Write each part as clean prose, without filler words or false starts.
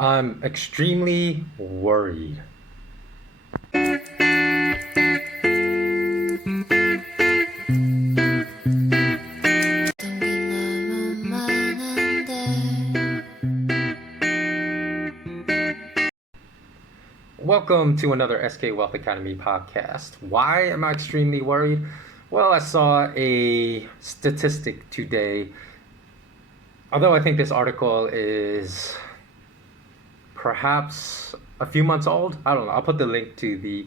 I'm extremely worried. Welcome to another SK Wealth Academy podcast. Why am I extremely worried? Well, I saw a statistic today. Although I think this article is perhaps a few months old, I don't know. I'll put the link to the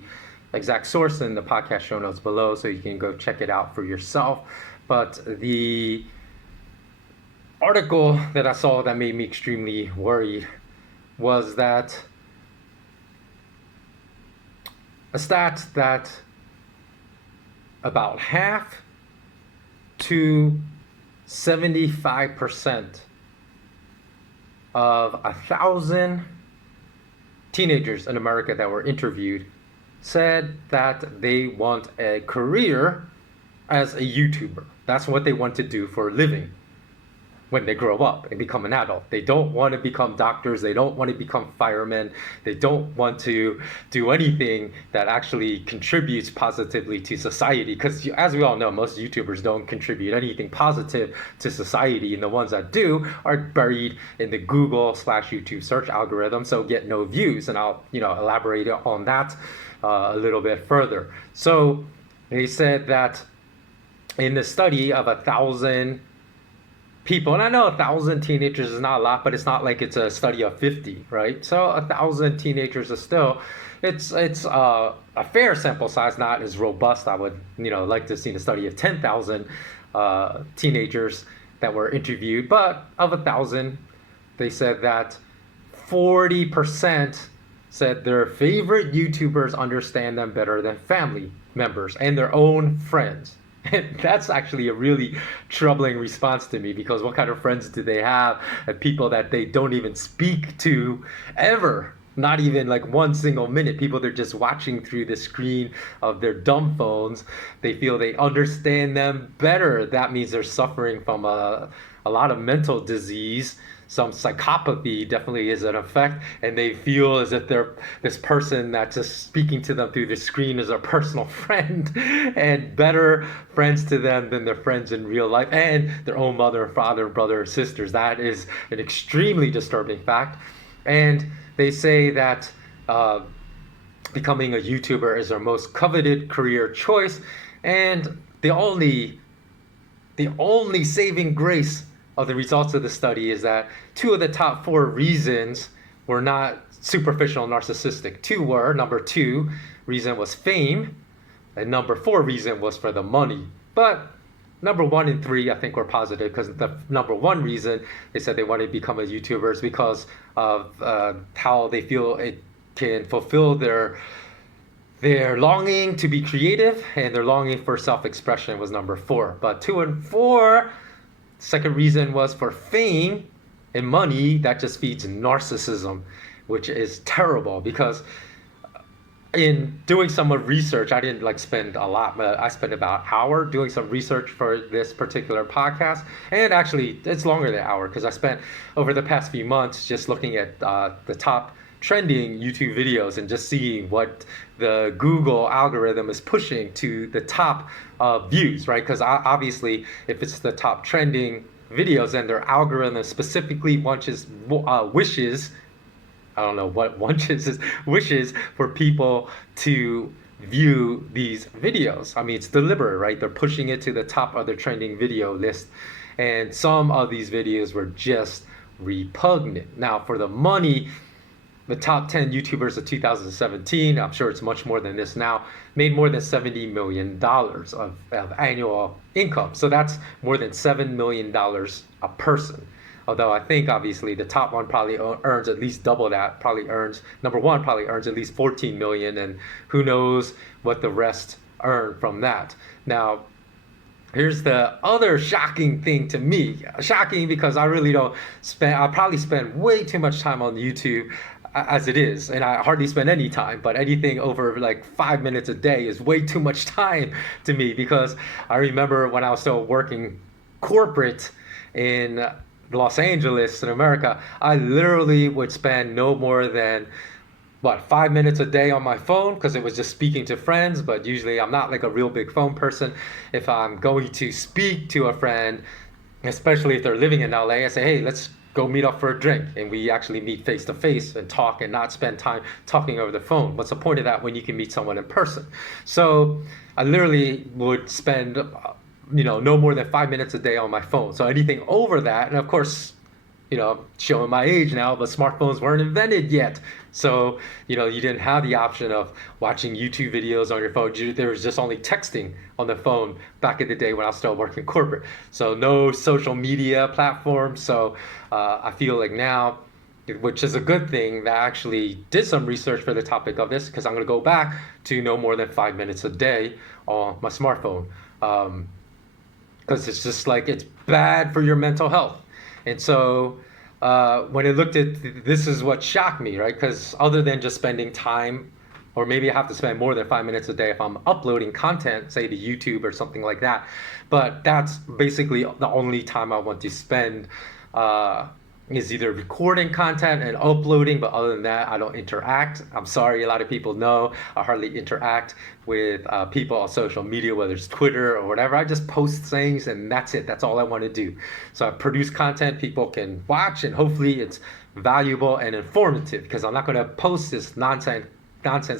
exact source in the podcast show notes below so you can go check it out for yourself. But the article that I saw that made me extremely worried was that a stat that about half to 75% of 1,000 teenagers in America that were interviewed said that they want a career as a YouTuber. That's what they want to do for a living when they grow up and become an adult. They don't want to become doctors. They don't want to become firemen. They don't want to do anything that actually contributes positively to society. Because as we all know, most YouTubers don't contribute anything positive to society. And the ones that do are buried in the Google/YouTube search algorithm, so get no views. And I'll elaborate on that a little bit further. So they said that in the study of 1,000 people, and I know 1,000 teenagers is not a lot, but it's not like it's a study of 50, right? So 1,000 teenagers is still, it's a fair sample size, not as robust. I would like to see a study of 10,000 teenagers that were interviewed, but of 1,000, they said that 40% said their favorite YouTubers understand them better than family members and their own friends. And that's actually a really troubling response to me, because what kind of friends do they have? And people that they don't even speak to ever, not even like one single minute. People they're just watching through the screen of their dumb phones. They feel they understand them better. That means they're suffering from a lot of mental disease. Some psychopathy definitely is an effect, and they feel as if they're this person that's just speaking to them through the screen is a personal friend and better friends to them than their friends in real life and their own mother, father, brother, or sisters. That is an extremely disturbing fact. And they say that becoming a YouTuber is their most coveted career choice, and the only saving grace of the results of the study is that 2 of the top 4 reasons were not superficial narcissistic. 2 were, number 2 reason was fame, and number 4 reason was for the money. But number 1 and 3 I think were positive, because the number 1 reason they said they wanted to become a YouTuber is because of how they feel it can fulfill their longing to be creative, and their longing for self-expression was number 4. But 2 and 4, second reason was for fame and money. That just feeds narcissism, which is terrible, because in doing some research, I didn't spend a lot, but I spent about an hour doing some research for this particular podcast. And actually, it's longer than an hour, because I spent over the past few months just looking at the top trending YouTube videos and just seeing what the Google algorithm is pushing to the top views, right? Because obviously, if it's the top trending videos and their algorithm specifically wishes, I don't know what wishes for people to view these videos. I mean, it's deliberate, right? They're pushing it to the top of their trending video list. And some of these videos were just repugnant. Now, for the money, the top 10 YouTubers of 2017, I'm sure it's much more than this now, made more than $70 million of annual income. So that's more than $7 million a person. Although I think obviously the top one probably earns at least double that, number 1 probably earns at least 14 million, and who knows what the rest earn from that. Now, here's the other shocking thing to me. Shocking because I probably spend way too much time on YouTube as it is, and I hardly spend any time, but anything over like 5 minutes a day is way too much time to me, because I remember when I was still working corporate in Los Angeles in America, I literally would spend no more than 5 minutes a day on my phone because it was just speaking to friends. But usually I'm not like a real big phone person. If I'm going to speak to a friend, especially if they're living in LA, I say, hey, let's go meet up for a drink, and we actually meet face to face and talk and not spend time talking over the phone. What's the point of that when you can meet someone in person? So I literally would spend no more than 5 minutes a day on my phone. So anything over that, and of course, showing my age now, but smartphones weren't invented yet. So, you didn't have the option of watching YouTube videos on your phone. There was just only texting on the phone back in the day when I was still working corporate. So no social media platforms. So I feel like now, which is a good thing, that I actually did some research for the topic of this, because I'm going to go back to no more than 5 minutes a day on my smartphone. Because it's just like, it's bad for your mental health. And so when I looked at this is what shocked me, right? Because other than just spending time, or maybe I have to spend more than 5 minutes a day if I'm uploading content, say to YouTube or something like that. But that's basically the only time I want to spend is either recording content and uploading, but other than that, I don't interact. I'm sorry, a lot of people know I hardly interact with people on social media, whether it's Twitter or whatever. I just post things and that's it. That's all I want to do. So I produce content people can watch, and hopefully it's valuable and informative, because I'm not going to post this nonsense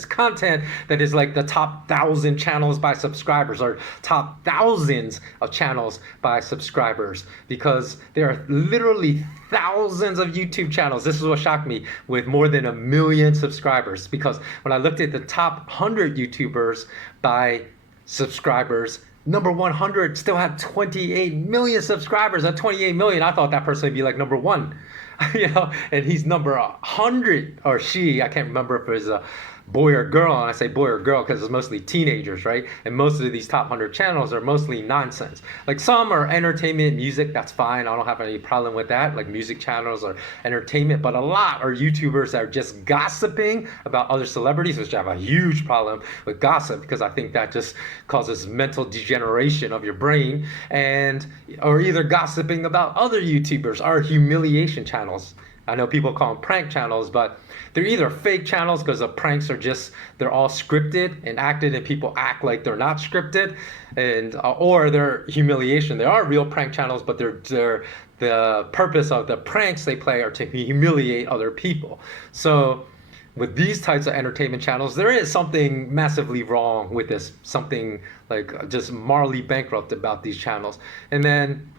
content that is like the top 1,000 channels by subscribers or top thousands of channels by subscribers, because there are literally thousands of YouTube channels. This is what shocked me, with more than 1 million subscribers, because when I looked at the top 100 YouTubers by subscribers, number 100 still had 28 million subscribers. At 28 million, I thought that person would be like number one. And he's number 100, or she, I can't remember if it was a boy or girl, and I say boy or girl because it's mostly teenagers, right? And most of these top 100 channels are mostly nonsense. Like, some are entertainment, music, that's fine. I don't have any problem with that, like music channels or entertainment. But a lot are YouTubers that are just gossiping about other celebrities, which I have a huge problem with gossip, because I think that just causes mental degeneration of your brain. Or either gossiping about other YouTubers, or humiliation channels. I know people call them prank channels, but they're either fake channels because the pranks are they're all scripted and acted, and people act like they're not scripted, or they're humiliation. They are real prank channels, but the purpose of the pranks they play are to humiliate other people. So with these types of entertainment channels, there is something massively wrong with this, something like just morally bankrupt about these channels. And then,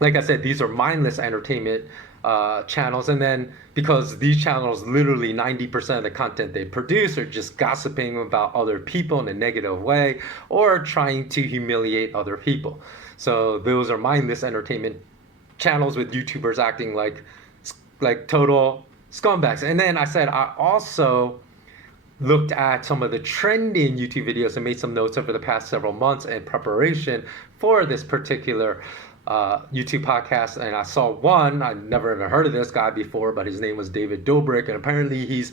like I said, these are mindless entertainment channels. And then, because these channels, literally 90% of the content they produce are just gossiping about other people in a negative way, or trying to humiliate other people. So those are mindless entertainment channels, with YouTubers acting like total scumbags. And then I said I also looked at some of the trending YouTube videos and made some notes over the past several months in preparation for this particular YouTube podcast. And I saw one, I never even heard of this guy before, but his name was David Dobrik, and apparently he's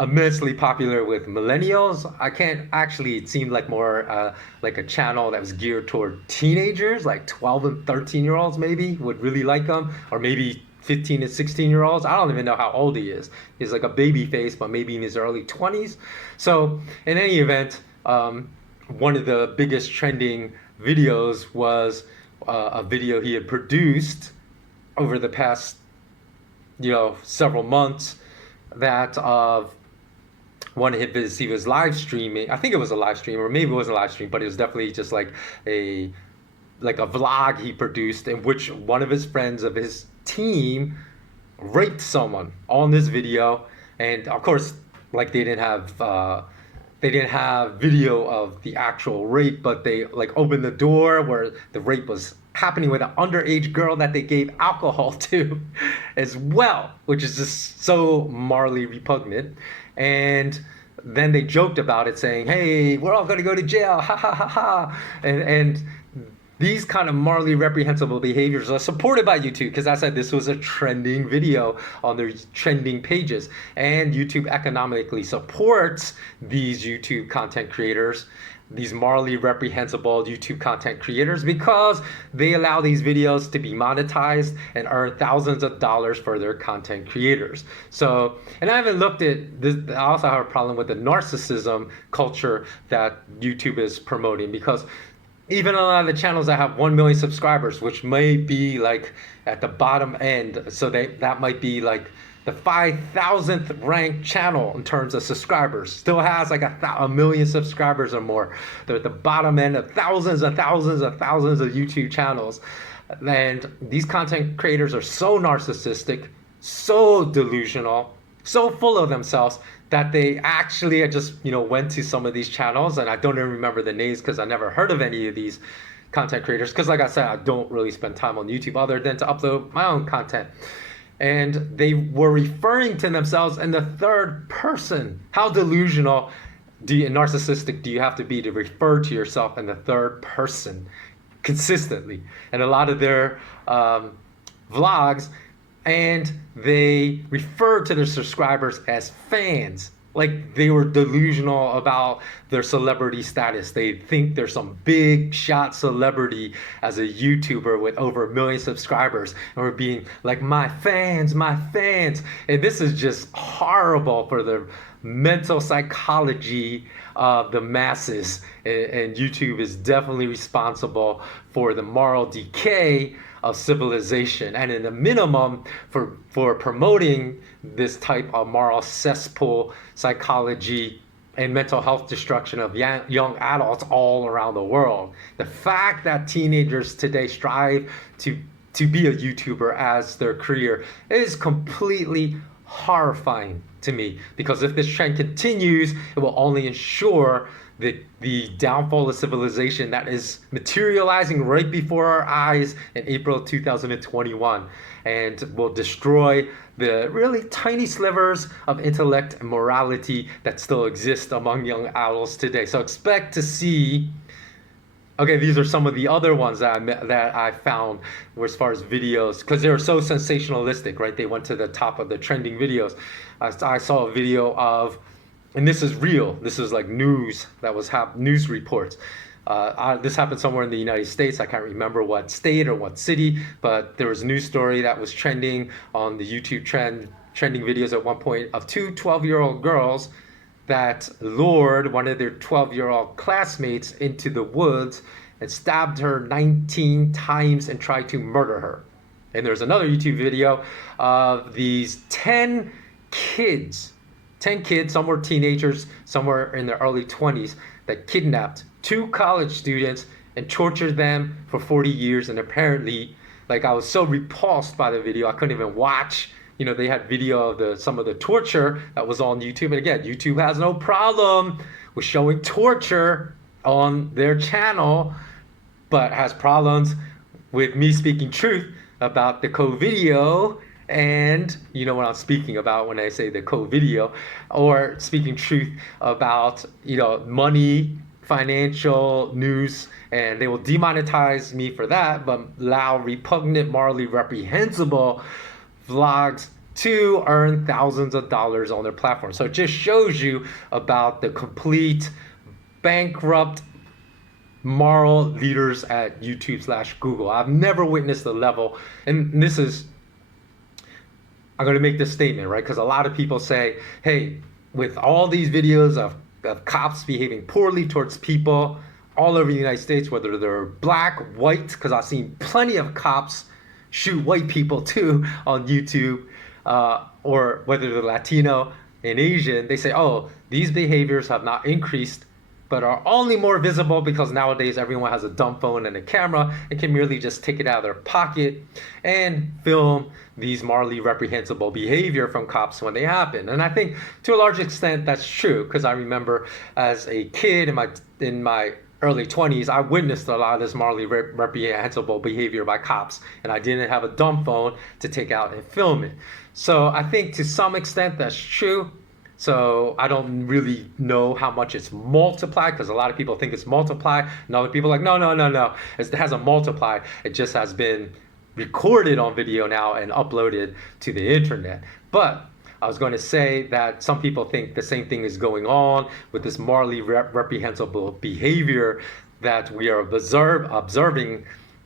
immensely popular with millennials. It seemed like more like a channel that was geared toward teenagers, like 12 and 13-year-olds maybe would really like him, or maybe 15 and 16-year-olds. I don't even know how old he is. He's like a baby face, but maybe in his early 20s. So in any event, one of the biggest trending videos was a video he had produced over the past, several months, that of one of his, he was live streaming. I think it was a live stream, or maybe it wasn't a live stream, but it was definitely just like a vlog he produced, in which one of his friends of his team raped someone on this video. And of course, like, they didn't have video of the actual rape, but they opened the door where the rape was happening with an underage girl that they gave alcohol to as well, which is just so morally repugnant. And then they joked about it, saying, hey, we're all going to go to jail, ha ha ha ha. And these kind of morally reprehensible behaviors are supported by YouTube, because I said this was a trending video on their trending pages, and YouTube economically supports these YouTube content creators these morally reprehensible YouTube content creators because they allow these videos to be monetized and earn thousands of dollars for their content creators. So, and I haven't looked at this. I also have a problem with the narcissism culture that YouTube is promoting, because even a lot of the channels that have 1 million subscribers, which may be like at the bottom end, so that might be like the 5,000th ranked channel in terms of subscribers, still has like a million subscribers or more. They're at the bottom end of thousands and thousands and thousands of YouTube channels. And these content creators are so narcissistic, so delusional, so full of themselves that they actually, I just went to some of these channels, and I don't even remember the names because I never heard of any of these content creators, because like I said, I don't really spend time on YouTube other than to upload my own content. And they were referring to themselves in the third person. How delusional and narcissistic do you have to be to refer to yourself in the third person consistently? And a lot of their vlogs, and they refer to their subscribers as fans. Like they were delusional about their celebrity status. They think they're some big shot celebrity as a YouTuber with over 1 million subscribers, and we're being like, my fans, my fans. And this is just horrible for the mental psychology of the masses. And YouTube is definitely responsible for the moral decay of civilization, and in the minimum for promoting this type of moral cesspool psychology and mental health destruction of young adults all around the world. The fact that teenagers today strive to be a YouTuber as their career is completely horrifying to me, because if this trend continues, it will only ensure the downfall of civilization that is materializing right before our eyes in April 2021, and will destroy the really tiny slivers of intellect and morality that still exist among young adults today. So expect to see. Okay, these are some of the other ones that I found as far as videos, because they were so sensationalistic, right? They went to the top of the trending videos. I saw a video of, and this is real, this is like news that was news reports. This happened somewhere in the United States. I can't remember what state or what city, but there was a news story that was trending on the YouTube trending videos at one point of two 12-year-old girls that lured one of their 12-year-old classmates into the woods and stabbed her 19 times and tried to murder her. And there's another YouTube video of these 10 kids, some were teenagers, some were in their early 20s, that kidnapped 2 college students and tortured them for 40 years. And apparently, like, I was so repulsed by the video, I couldn't even watch. They had video of some of the torture that was on YouTube. And again, YouTube has no problem with showing torture on their channel, but has problems with me speaking truth about the co-video. And you know what I'm speaking about when I say the co-video, or speaking truth about, money, financial news, and they will demonetize me for that, but allow repugnant, morally reprehensible vlogs to earn thousands of dollars on their platform. So it just shows you about the complete bankrupt moral leaders at YouTube/Google. I've never witnessed the level, and this is, I'm going to make this statement, right? Because a lot of people say, hey, with all these videos of cops behaving poorly towards people all over the United States, whether they're black, white, because I've seen plenty of cops shoot white people too on YouTube, or whether they're Latino and Asian, they say, oh, these behaviors have not increased, but are only more visible because nowadays everyone has a dumb phone and a camera and can merely just take it out of their pocket and film these morally reprehensible behavior from cops when they happen. And I think to a large extent that's true, because I remember as a kid in my early 20s, I witnessed a lot of this morally reprehensible behavior by cops, and I didn't have a dumb phone to take out and film it. So I think to some extent that's true. So I don't really know how much it's multiplied, because a lot of people think it's multiplied, and other people are like, no. It hasn't multiplied. It just has been recorded on video now and uploaded to the internet. But I was going to say that some people think the same thing is going on with this morally reprehensible behavior that we are observing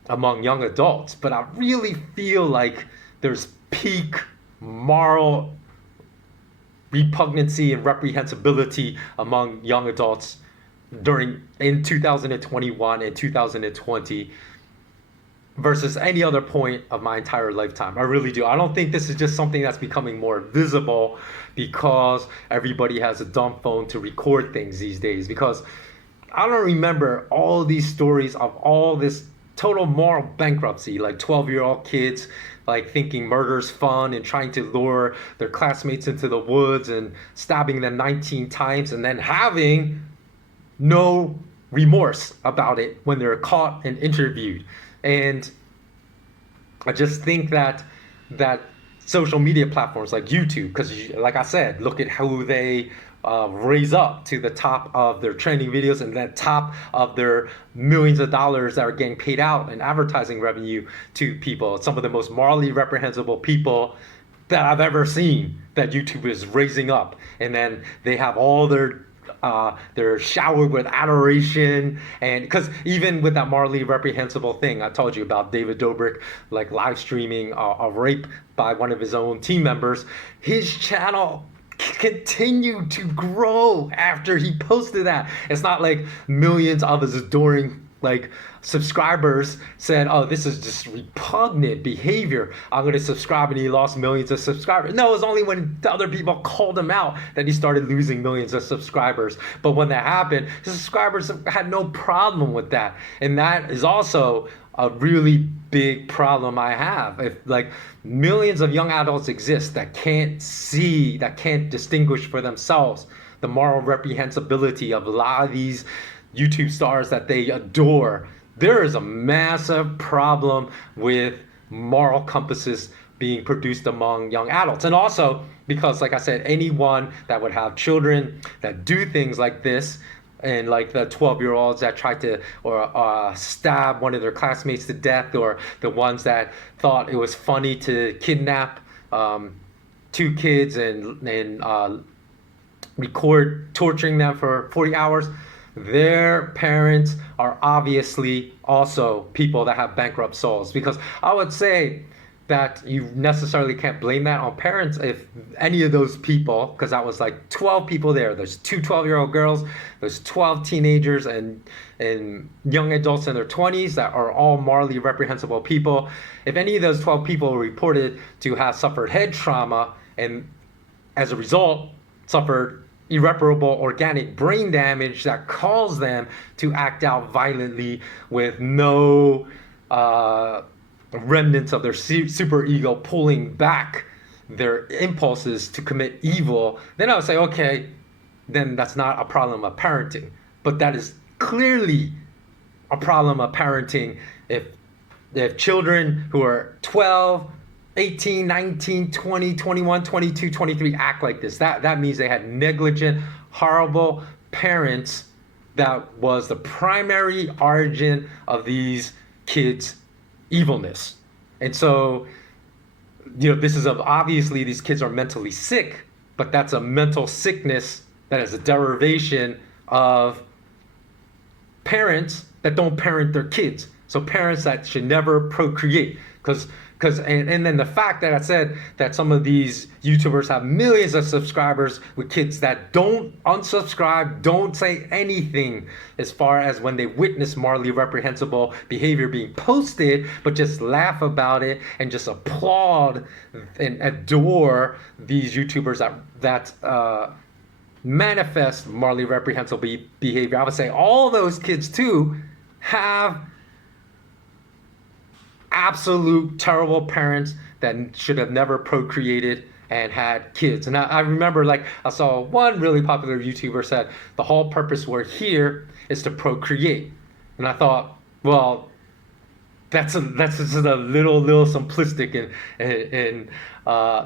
among young adults. But I really feel like there's peak moral repugnancy and reprehensibility among young adults in 2021 and 2020 versus any other point of my entire lifetime. I really do. I don't think this is just something that's becoming more visible because everybody has a dumb phone to record things these days. Because I don't remember all these stories of all this total moral bankruptcy, like 12-year-old kids like thinking murder's fun and trying to lure their classmates into the woods and stabbing them 19 times and then having no remorse about it when they're caught and interviewed. And I just think that social media platforms like YouTube, because like I said, look at how they raise up to the top of their trending videos and the top of their millions of dollars that are getting paid out in advertising revenue to people. Some of the most morally reprehensible people that I've ever seen that YouTube is raising up. And then they have all they're showered with adoration, and because even with that morally reprehensible thing I told you about David Dobrik like live streaming a rape by one of his own team members, his channel continued to grow after he posted that. It's not like millions of his adoring like subscribers said, oh, this is just repugnant behavior, I'm going to subscribe, and he lost millions of subscribers. No, it was only when the other people called him out that he started losing millions of subscribers. But when that happened, his subscribers had no problem with that. And that is also a really big problem I have. If like millions of young adults exist that can't see, that can't distinguish for themselves the moral reprehensibility of a lot of these YouTube stars that they adore, there is a massive problem with moral compasses being produced among young adults. And also because, like I said, anyone that would have children that do things like this, and like the 12-year-olds that tried to or stab one of their classmates to death, or the ones that thought it was funny to kidnap two kids and record torturing them for 40 hours, their parents are obviously also people that have bankrupt souls. Because I would say that you necessarily can't blame that on parents if any of those people, because that was like 12 people there. There's two 12-year-old girls, there's 12 teenagers and young adults in their 20s that are all morally reprehensible people. If any of those 12 people were reported to have suffered head trauma and as a result suffered irreparable organic brain damage that caused them to act out violently with no remnants of their super ego pulling back their impulses to commit evil, then I would say, okay, then that's not a problem of parenting. But that is clearly a problem of parenting if children who are 12, 18, 19, 20, 21, 22, 23 act like this. That means they had negligent, horrible parents that was the primary origin of these kids' evilness. And so, this is obviously these kids are mentally sick, but that's a mental sickness that is a derivation of parents that don't parent their kids. So parents that should never procreate, and then the fact that I said that some of these YouTubers have millions of subscribers with kids that don't unsubscribe, don't say anything as far as when they witness morally reprehensible behavior being posted, but just laugh about it and just applaud and adore these YouTubers that manifest morally reprehensible behavior. I would say all those kids too have absolute terrible parents that should have never procreated and had kids. And I remember, like, I saw one really popular YouTuber said the whole purpose we're here is to procreate. And I thought, well, that's just a little simplistic in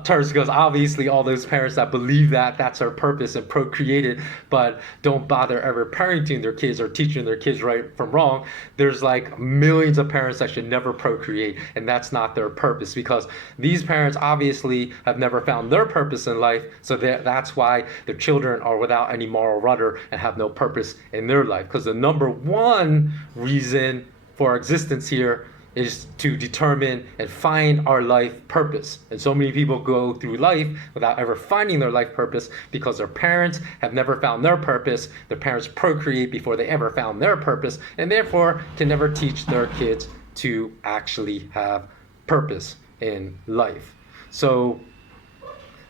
terms, because obviously all those parents that believe that that's their purpose and procreate it, but don't bother ever parenting their kids or teaching their kids right from wrong. There's like millions of parents that should never procreate, and that's not their purpose, because these parents obviously have never found their purpose in life. So that's why their children are without any moral rudder and have no purpose in their life. Because the number one reason for our existence here is to determine and find our life purpose. And so many people go through life without ever finding their life purpose because their parents have never found their purpose. Their parents procreate before they ever found their purpose, and therefore can never teach their kids to actually have purpose in life. So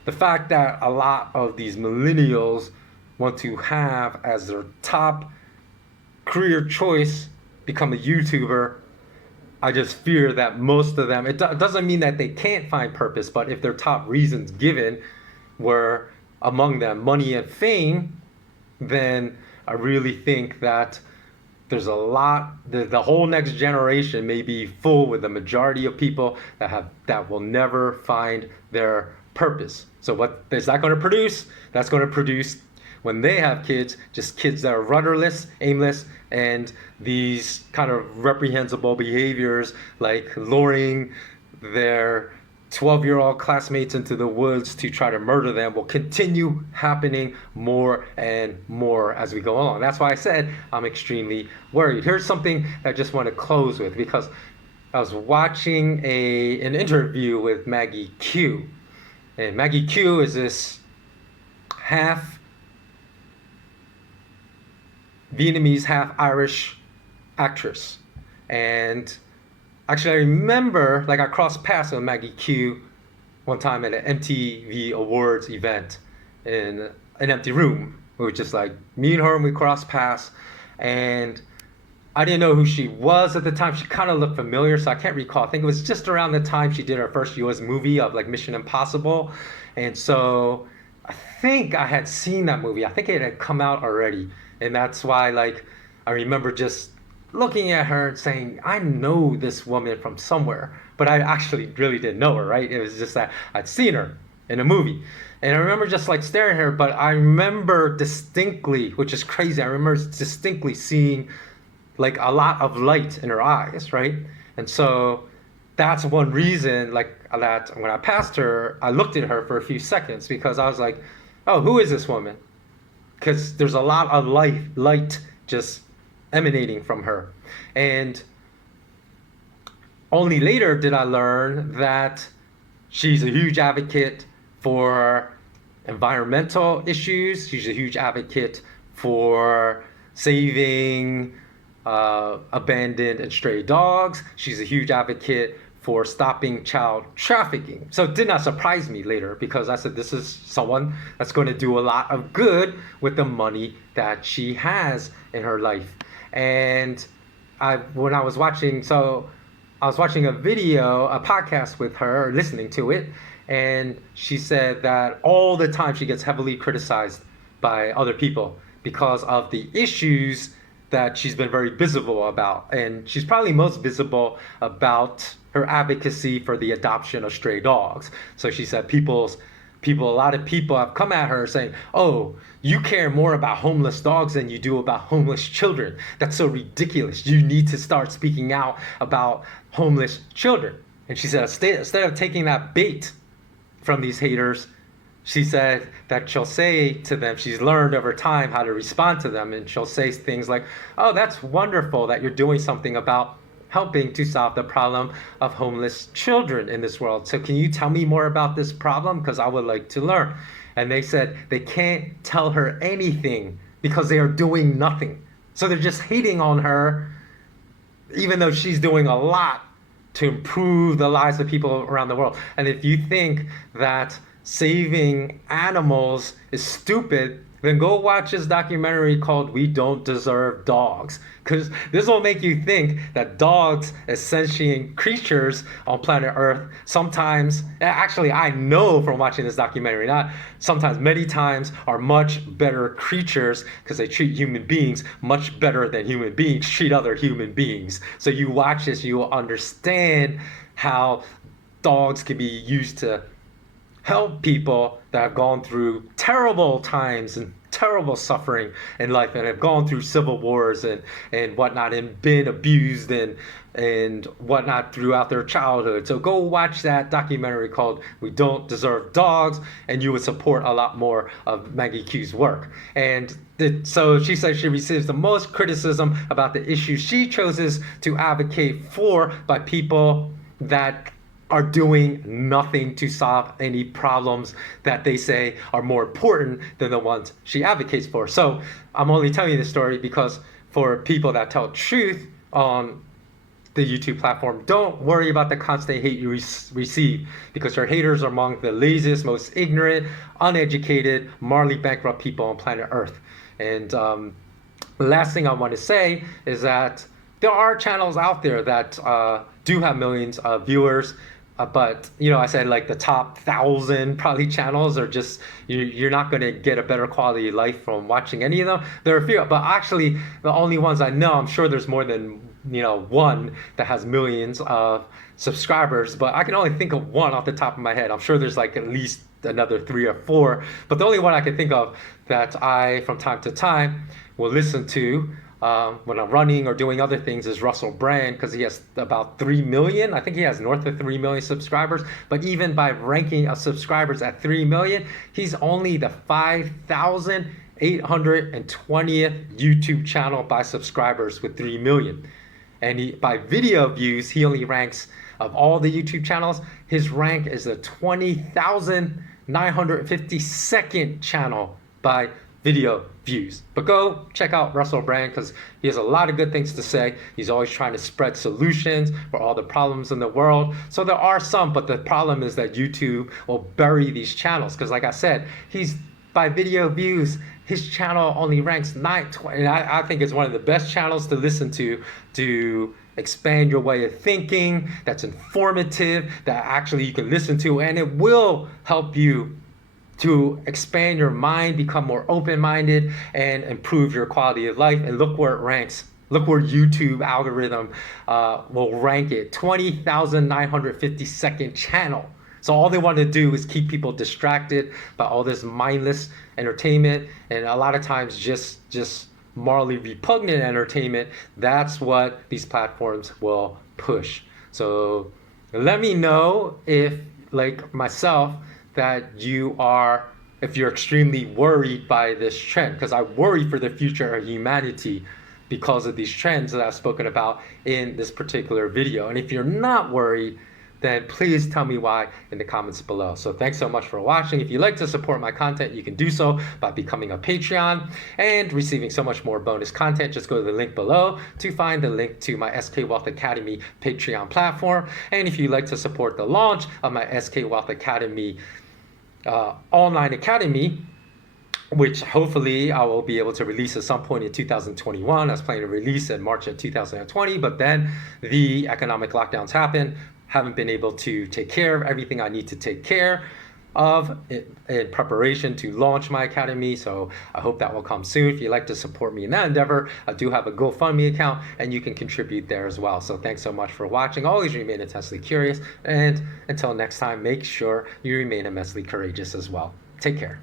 the fact that a lot of these millennials want to have as their top career choice become a YouTuber, I just fear that most of them, it doesn't mean that they can't find purpose, but if their top reasons given were among them money and fame, then I really think that there's a lot, the whole next generation may be full with the majority of people that will never find their purpose. So what is that going to produce? That's going to produce, when they have kids, just kids that are rudderless, aimless, and these kind of reprehensible behaviors like luring their 12-year-old classmates into the woods to try to murder them will continue happening more and more as we go along. That's why I said I'm extremely worried. Here's something I just want to close with, because I was watching an interview with Maggie Q. And Maggie Q is this half Vietnamese, half Irish actress. And actually, I remember, like, I crossed paths with Maggie Q one time at an MTV Awards event in an empty room. We were just like, me and her, and we crossed paths. And I didn't know who she was at the time. She kind of looked familiar, so I can't recall. I think it was just around the time she did her first US movie of like Mission Impossible. And so I think I had seen that movie. I think it had come out already. And that's why, like, I remember just looking at her and saying, I know this woman from somewhere. But I actually really didn't know her, right? It was just that I'd seen her in a movie. And I remember just like staring at her, but I remember distinctly, which is crazy, I remember distinctly seeing like a lot of light in her eyes, right? And so that's one reason, like, that when I passed her, I looked at her for a few seconds, because I was like, oh, who is this woman? Because there's a lot of light just emanating from her. And only later did I learn that she's a huge advocate for environmental issues. She's a huge advocate for saving abandoned and stray dogs. She's a huge advocate for stopping child trafficking. So it did not surprise me later, because I said, this is someone that's going to do a lot of good with the money that she has in her life. And when I was watching a video, a podcast with her, listening to it, and she said that all the time she gets heavily criticized by other people because of the issues that she's been very visible about. And she's probably most visible about her advocacy for the adoption of stray dogs. So she said a lot of people have come at her saying, oh, you care more about homeless dogs than you do about homeless children. That's so ridiculous. You need to start speaking out about homeless children. And she said, instead of taking that bait from these haters, she said that she'll say to them, she's learned over time how to respond to them, and she'll say things like, oh, that's wonderful that you're doing something about helping to solve the problem of homeless children in this world. So can you tell me more about this problem? Because I would like to learn. And they said they can't tell her anything because they are doing nothing. So they're just hating on her, even though she's doing a lot to improve the lives of people around the world. And if you think that saving animals is stupid, then go watch this documentary called We Don't Deserve Dogs. Because this will make you think that dogs, as sentient creatures on planet Earth, sometimes, actually, I know from watching this documentary, not sometimes, many times, are much better creatures because they treat human beings much better than human beings treat other human beings. So you watch this, you will understand how dogs can be used to help people that have gone through terrible times and terrible suffering in life and have gone through civil wars and whatnot and been abused and whatnot throughout their childhood. So go watch that documentary called We Don't Deserve Dogs, and you would support a lot more of Maggie Q's work. And so she says she receives the most criticism about the issues she chooses to advocate for by people that are doing nothing to solve any problems that they say are more important than the ones she advocates for. So I'm only telling you this story because for people that tell truth on the YouTube platform, don't worry about the constant hate you receive, because your haters are among the laziest, most ignorant, uneducated, morally bankrupt people on planet Earth. And the last thing I want to say is that there are channels out there that do have millions of viewers. But I said like the top 1,000 probably channels are just, you're not going to get a better quality of life from watching any of them. There are a few, but actually the only ones I know, I'm sure there's more than one that has millions of subscribers, but I can only think of one off the top of my head. I'm sure there's like at least another 3 or 4, but the only one I can think of that I from time to time will listen to when I'm running or doing other things is Russell Brand, because he has about 3 million. I think he has north of 3 million subscribers. But even by ranking of subscribers at 3 million, he's only the 5,820th YouTube channel by subscribers with 3 million. And by video views, he only ranks, of all the YouTube channels, his rank is the 20,952nd channel by video views. But go check out Russell Brand because he has a lot of good things to say. He's always trying to spread solutions for all the problems in the world. So there are some, but the problem is that YouTube will bury these channels because, like I said, he's by video views, his channel only ranks 920, and I think it's one of the best channels to listen to expand your way of thinking, that's informative, that actually you can listen to, and it will help you to expand your mind, become more open-minded, and improve your quality of life. And look where it ranks. Look where YouTube algorithm will rank it. 20,952nd channel. So all they want to do is keep people distracted by all this mindless entertainment, and a lot of times just morally repugnant entertainment. That's what these platforms will push. So let me know if, like myself, that if you're extremely worried by this trend, because I worry for the future of humanity because of these trends that I've spoken about in this particular video. And if you're not worried, then please tell me why in the comments below. So thanks so much for watching. If you'd like to support my content, you can do so by becoming a Patreon and receiving so much more bonus content. Just go to the link below to find the link to my SK Wealth Academy Patreon platform. And if you'd like to support the launch of my SK Wealth Academy online academy, which hopefully I will be able to release at some point in 2021. I was planning to release in March of 2020, but then the economic lockdowns happened. Haven't been able to take care of everything I need to take care of in preparation to launch my academy. So I hope that will come soon. If you'd like to support me in that endeavor, I do have a GoFundMe account and you can contribute there as well. So thanks so much for watching. Always remain intensely curious. And until next time, make sure you remain immensely courageous as well. Take care.